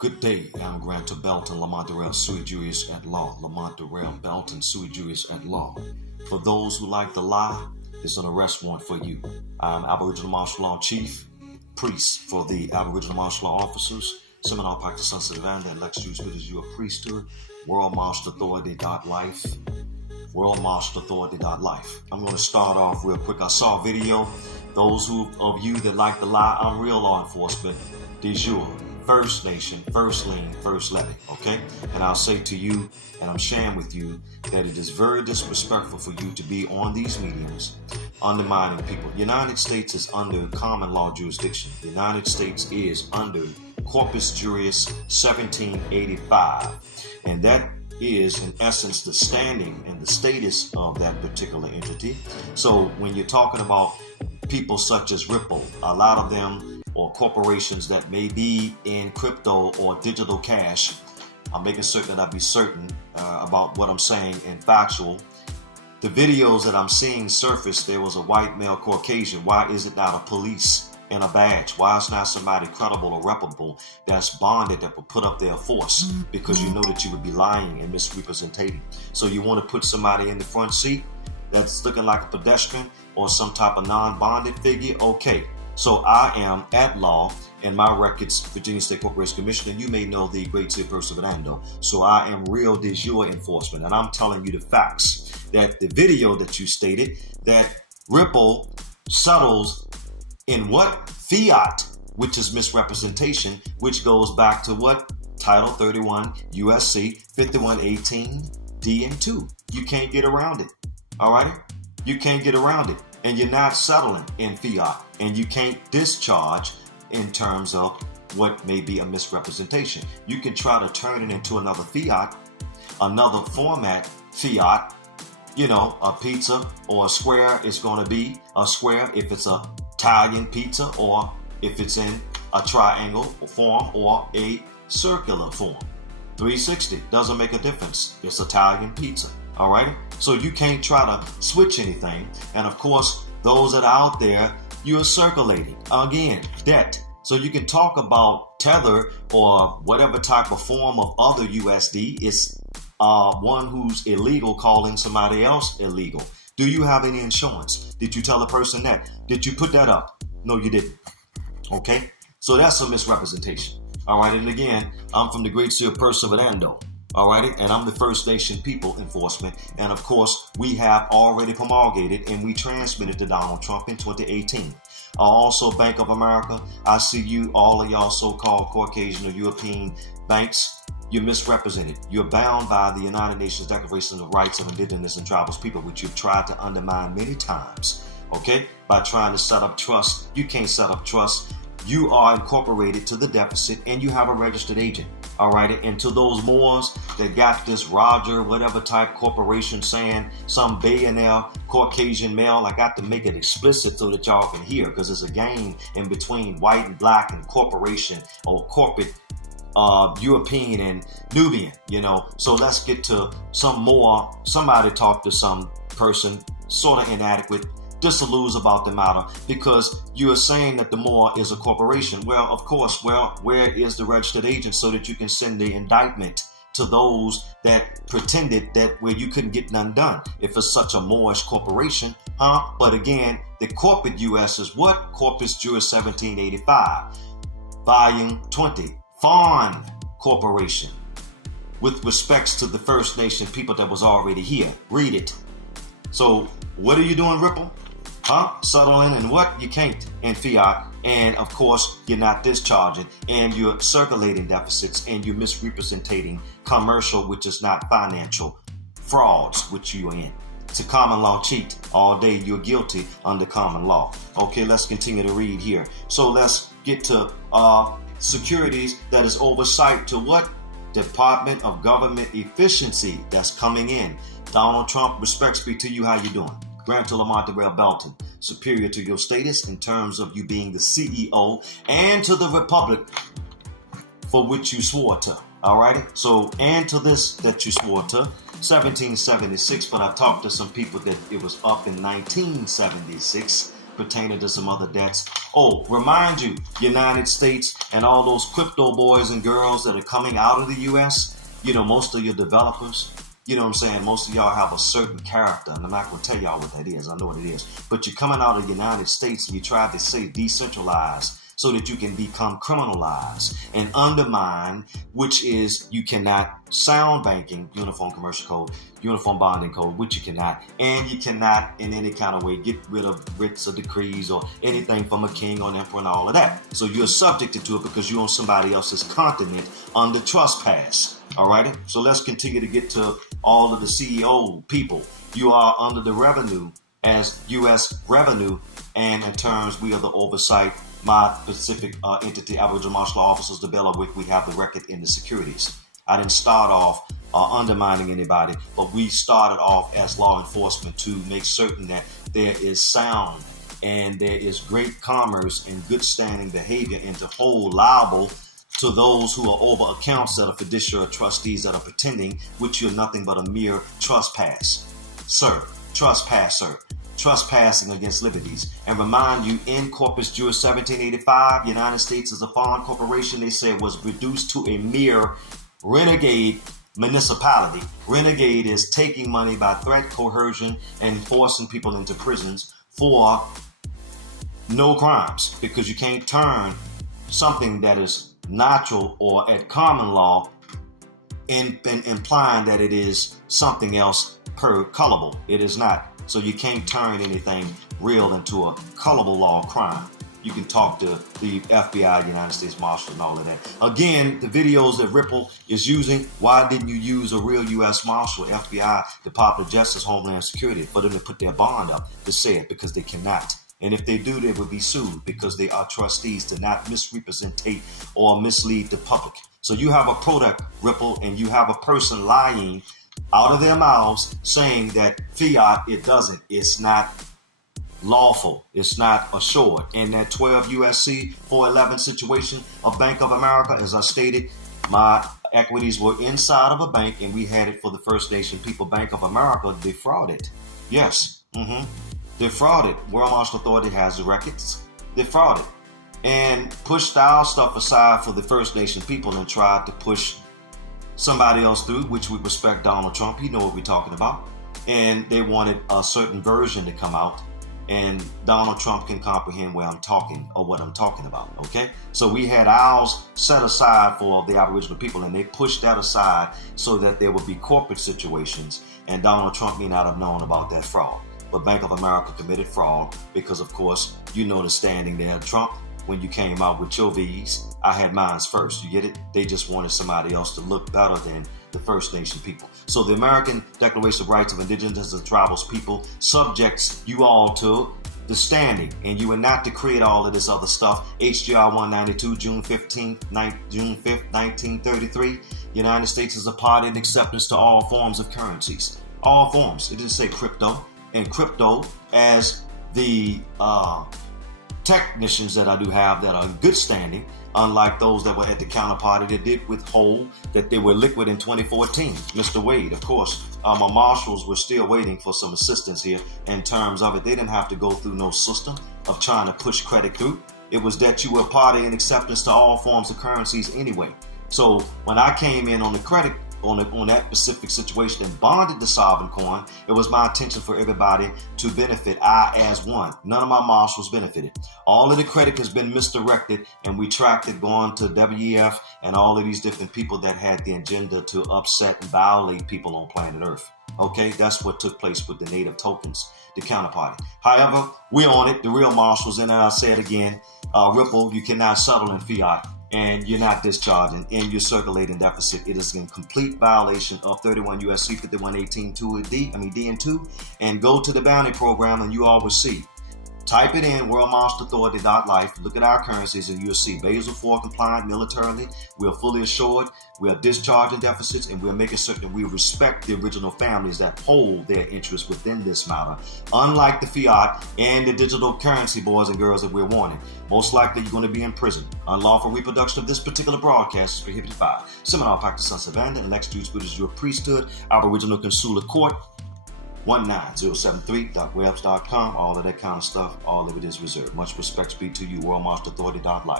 Good day, I'm Grantor Lamont-Durrell Sui Juris at Law. Lamont-Durrell Belton Sui Juris at Law. For those who like to lie, it's an arrest warrant for you. I'm Aboriginal Martial Law Chief, priest for the Aboriginal Martial Law Officers, Seminar Practice Perseverando, and Lex Juris Fiduciary Priesthood, worldmarialauthority.life, worldmarialauthority.life. I'm going to start off real quick. I saw a video. Those of you that like to lie, I'm real law enforcement, de jure. First Nation, First Lien, First Levy, okay? And I'll say to you, and I'm sharing with you, that it is very disrespectful for you to be on these mediums undermining people. The United States is under common law jurisdiction. The United States is under Corpus Juris 1785. And that is, in essence, the standing and the status of that particular entity. So when you're talking about people such as Ripple, a lot of them, or corporations that may be in crypto or digital cash, I'm making certain that I be certain about what I'm saying and factual. The videos that I'm seeing surface, there was a white male Caucasian. Why is it not a police and a badge? Why is not somebody credible or reputable that's bonded that will put up their force? Because you know that you would be lying and misrepresenting. So you want to put somebody in the front seat that's looking like a pedestrian or some type of non-bonded figure? Okay. So I am at law, and my records, Virginia State Corporation Commissioner. You may know the Great Seal Perseverando. So I am real de jure enforcement, and I'm telling you the facts. That the video that you stated, that Ripple settles in what? Fiat, which is misrepresentation, which goes back to what? Title 31 UCc 5118 D and 2. You can't get around it. All right? You can't get around it. And you're not settling in fiat, and you can't discharge in terms of what may be a misrepresentation. You can try to turn it into another fiat, another format fiat. You know, a pizza or a square is going to be a square if it's a Italian pizza, or if it's in a triangle form or a circular form. 360 doesn't make a difference. It's Italian pizza. All right. So you can't try to switch anything. And of course, those that are out there, you're circulating again, debt. So you can talk about Tether or whatever type of form of other USD. It's one who's illegal calling somebody else illegal. Do you have any insurance? Did you tell the person that? Did you put that up? No, you didn't. Okay. So that's a misrepresentation. All right. And again, I'm from the Great Seal Perseverando. Alrighty, and I'm the First Nation People Enforcement, and of course, we have already promulgated and we transmitted to Donald Trump in 2018. Also, Bank of America, I see you, all of y'all so-called Caucasian or European banks, you're misrepresented. You're bound by the United Nations Declaration of Rights of Indigenous and Tribal People, which you've tried to undermine many times, okay, by trying to set up trust. You can't set up trust. You are incorporated to the deficit, and you have a registered agent. All right, and to those Moors that got this Roger, whatever type corporation saying some billionaire Caucasian male, I got to make it explicit so that y'all can hear, because it's a game in between white and black and corporation or corporate European and Nubian, you know. So let's get to some more. Somebody talk to some person, sort of inadequate, disillusioned about the matter, because you are saying that the Moor is a corporation. Well, of course, where is the registered agent so that you can send the indictment to those that pretended that where you couldn't get none done if it's such a Moorish corporation, huh? But again, the corporate U.S. is what? Corpus Juris 1785, Volume 20, Fawn Corporation, with respects to the First Nation people that was already here. Read it. So what are you doing, Ripple? Huh? Settling in what? You can't in fiat. And of course, you're not discharging, and you're circulating deficits, and you're misrepresenting commercial, which is not financial, frauds, which you're in. It's a common law cheat. All day you're guilty under common law. Okay, let's continue to read here. So let's get to securities that is oversight to what? Department of Government Efficiency that's coming in. Donald Trump, respects be to you. How you doing? Grantor Lamont-Durrell Belton, superior to your status in terms of you being the CEO and to the republic for which you swore to. All righty. So, and to this that you swore to, 1776. But I talked to some people that it was up in 1976. pertaining to some other debts. Oh, remind you, United States and all those crypto boys and girls that are coming out of the U.S., most of your developers, what I'm saying? Most of y'all have a certain character, and I'm not going to tell y'all what that is. I know what it is. But you're coming out of the United States and you try to say decentralized so that you can become criminalized and undermine, which is you cannot sound banking, uniform commercial code, uniform bonding code, which you cannot. And you cannot in any kind of way get rid of writs or decrees or anything from a king or an emperor and all of that. So you're subjected to it because you're on somebody else's continent under trespass. All right. So let's continue to get to all of the CEO people. You are under the revenue as U.S. revenue. And in terms, we are the oversight. My specific entity, Aboriginal martial law officers, the Bella Wick, we have the record in the securities. I didn't start off undermining anybody, but we started off as law enforcement to make certain that there is sound and there is great commerce and good standing behavior and to hold liable to those who are over accounts that are fiduciary trustees that are pretending, which you're nothing but a mere trespasser, trespassing against liberties. And remind you, in Corpus Juris 1785, United States as a foreign corporation, they said was reduced to a mere renegade municipality. Renegade is taking money by threat, coercion, and forcing people into prisons for no crimes, because you can't turn something that is natural or at common law in implying that it is something else per culpable. It is not. So you can't turn anything real into a culpable law crime. You can talk to the FBI, United States Marshal, and all of that. Again, the videos that Ripple is using, why didn't you use a real U.S. Marshal, FBI, Department of Justice, Homeland Security, for them to put their bond up to say it? Because they cannot. And if they do, they will be sued because they are trustees to not misrepresentate or mislead the public. So you have a product, Ripple, and you have a person lying out of their mouths saying that fiat, it doesn't. It's not lawful. It's not assured. In that 12 USC 411 situation of Bank of America, as I stated, my equities were inside of a bank and we had it for the First Nation people. Bank of America defrauded. Yes. Defrauded. World Martial Authority has the records. Defrauded. And pushed our stuff aside for the First Nation people and tried to push somebody else through, which we respect Donald Trump. He know what we're talking about. And they wanted a certain version to come out. And Donald Trump can comprehend where I'm talking or what I'm talking about. Okay. So we had ours set aside for the Aboriginal people and they pushed that aside so that there would be corporate situations. And Donald Trump may not have known about that fraud. But Bank of America committed fraud because, of course, you know the standing there. Trump, when you came out with your V's, I had mine first. You get it? They just wanted somebody else to look better than the First Nation people. So the American Declaration of Rights of Indigenous and Tribal People subjects you all to the standing, and you are not to create all of this other stuff. HGR 192, June 5th, 1933. United States is a party in acceptance to all forms of currencies. All forms. It didn't say crypto. And crypto, as the technicians that I do have that are in good standing, unlike those that were at the counterparty that did withhold that they were liquid in 2014. Mr. Wade, of course, my marshals were still waiting for some assistance here in terms of it. They didn't have to go through no system of trying to push credit through. It was that you were a party in acceptance to all forms of currencies anyway. So when I came in on the credit on that specific situation and bonded the sovereign coin, it was my intention for everybody to benefit. I as one. None of my marshals benefited. All of the credit has been misdirected and we tracked it going to WEF and all of these different people that had the agenda to upset and violate people on planet Earth. Okay, that's what took place with the native tokens, the counterparty. However, we're on it, the real marshals, and I say it again, Ripple, you cannot settle in fiat. And you're not discharging and you're circulating deficit. It is in complete violation of 31 USC 5118 D and 2. And go to the bounty program and you all will see. Type it in, worldmarialauthority.life. Look at our currencies and you'll see Basel IV compliant militarily. We are fully assured. We are discharging deficits and we're making certain we respect the original families that hold their interests within this matter. Unlike the fiat and the digital currency boys and girls that we're warning. Most likely you're going to be in prison. Unlawful reproduction of this particular broadcast is prohibited by Seminole Practice on Savannah and next Jews, which is your priesthood, Aboriginal Consular Court. UCc1-207 All of that kind of stuff, all of it is reserved. Much respects be to you, worldmarialauthority.life.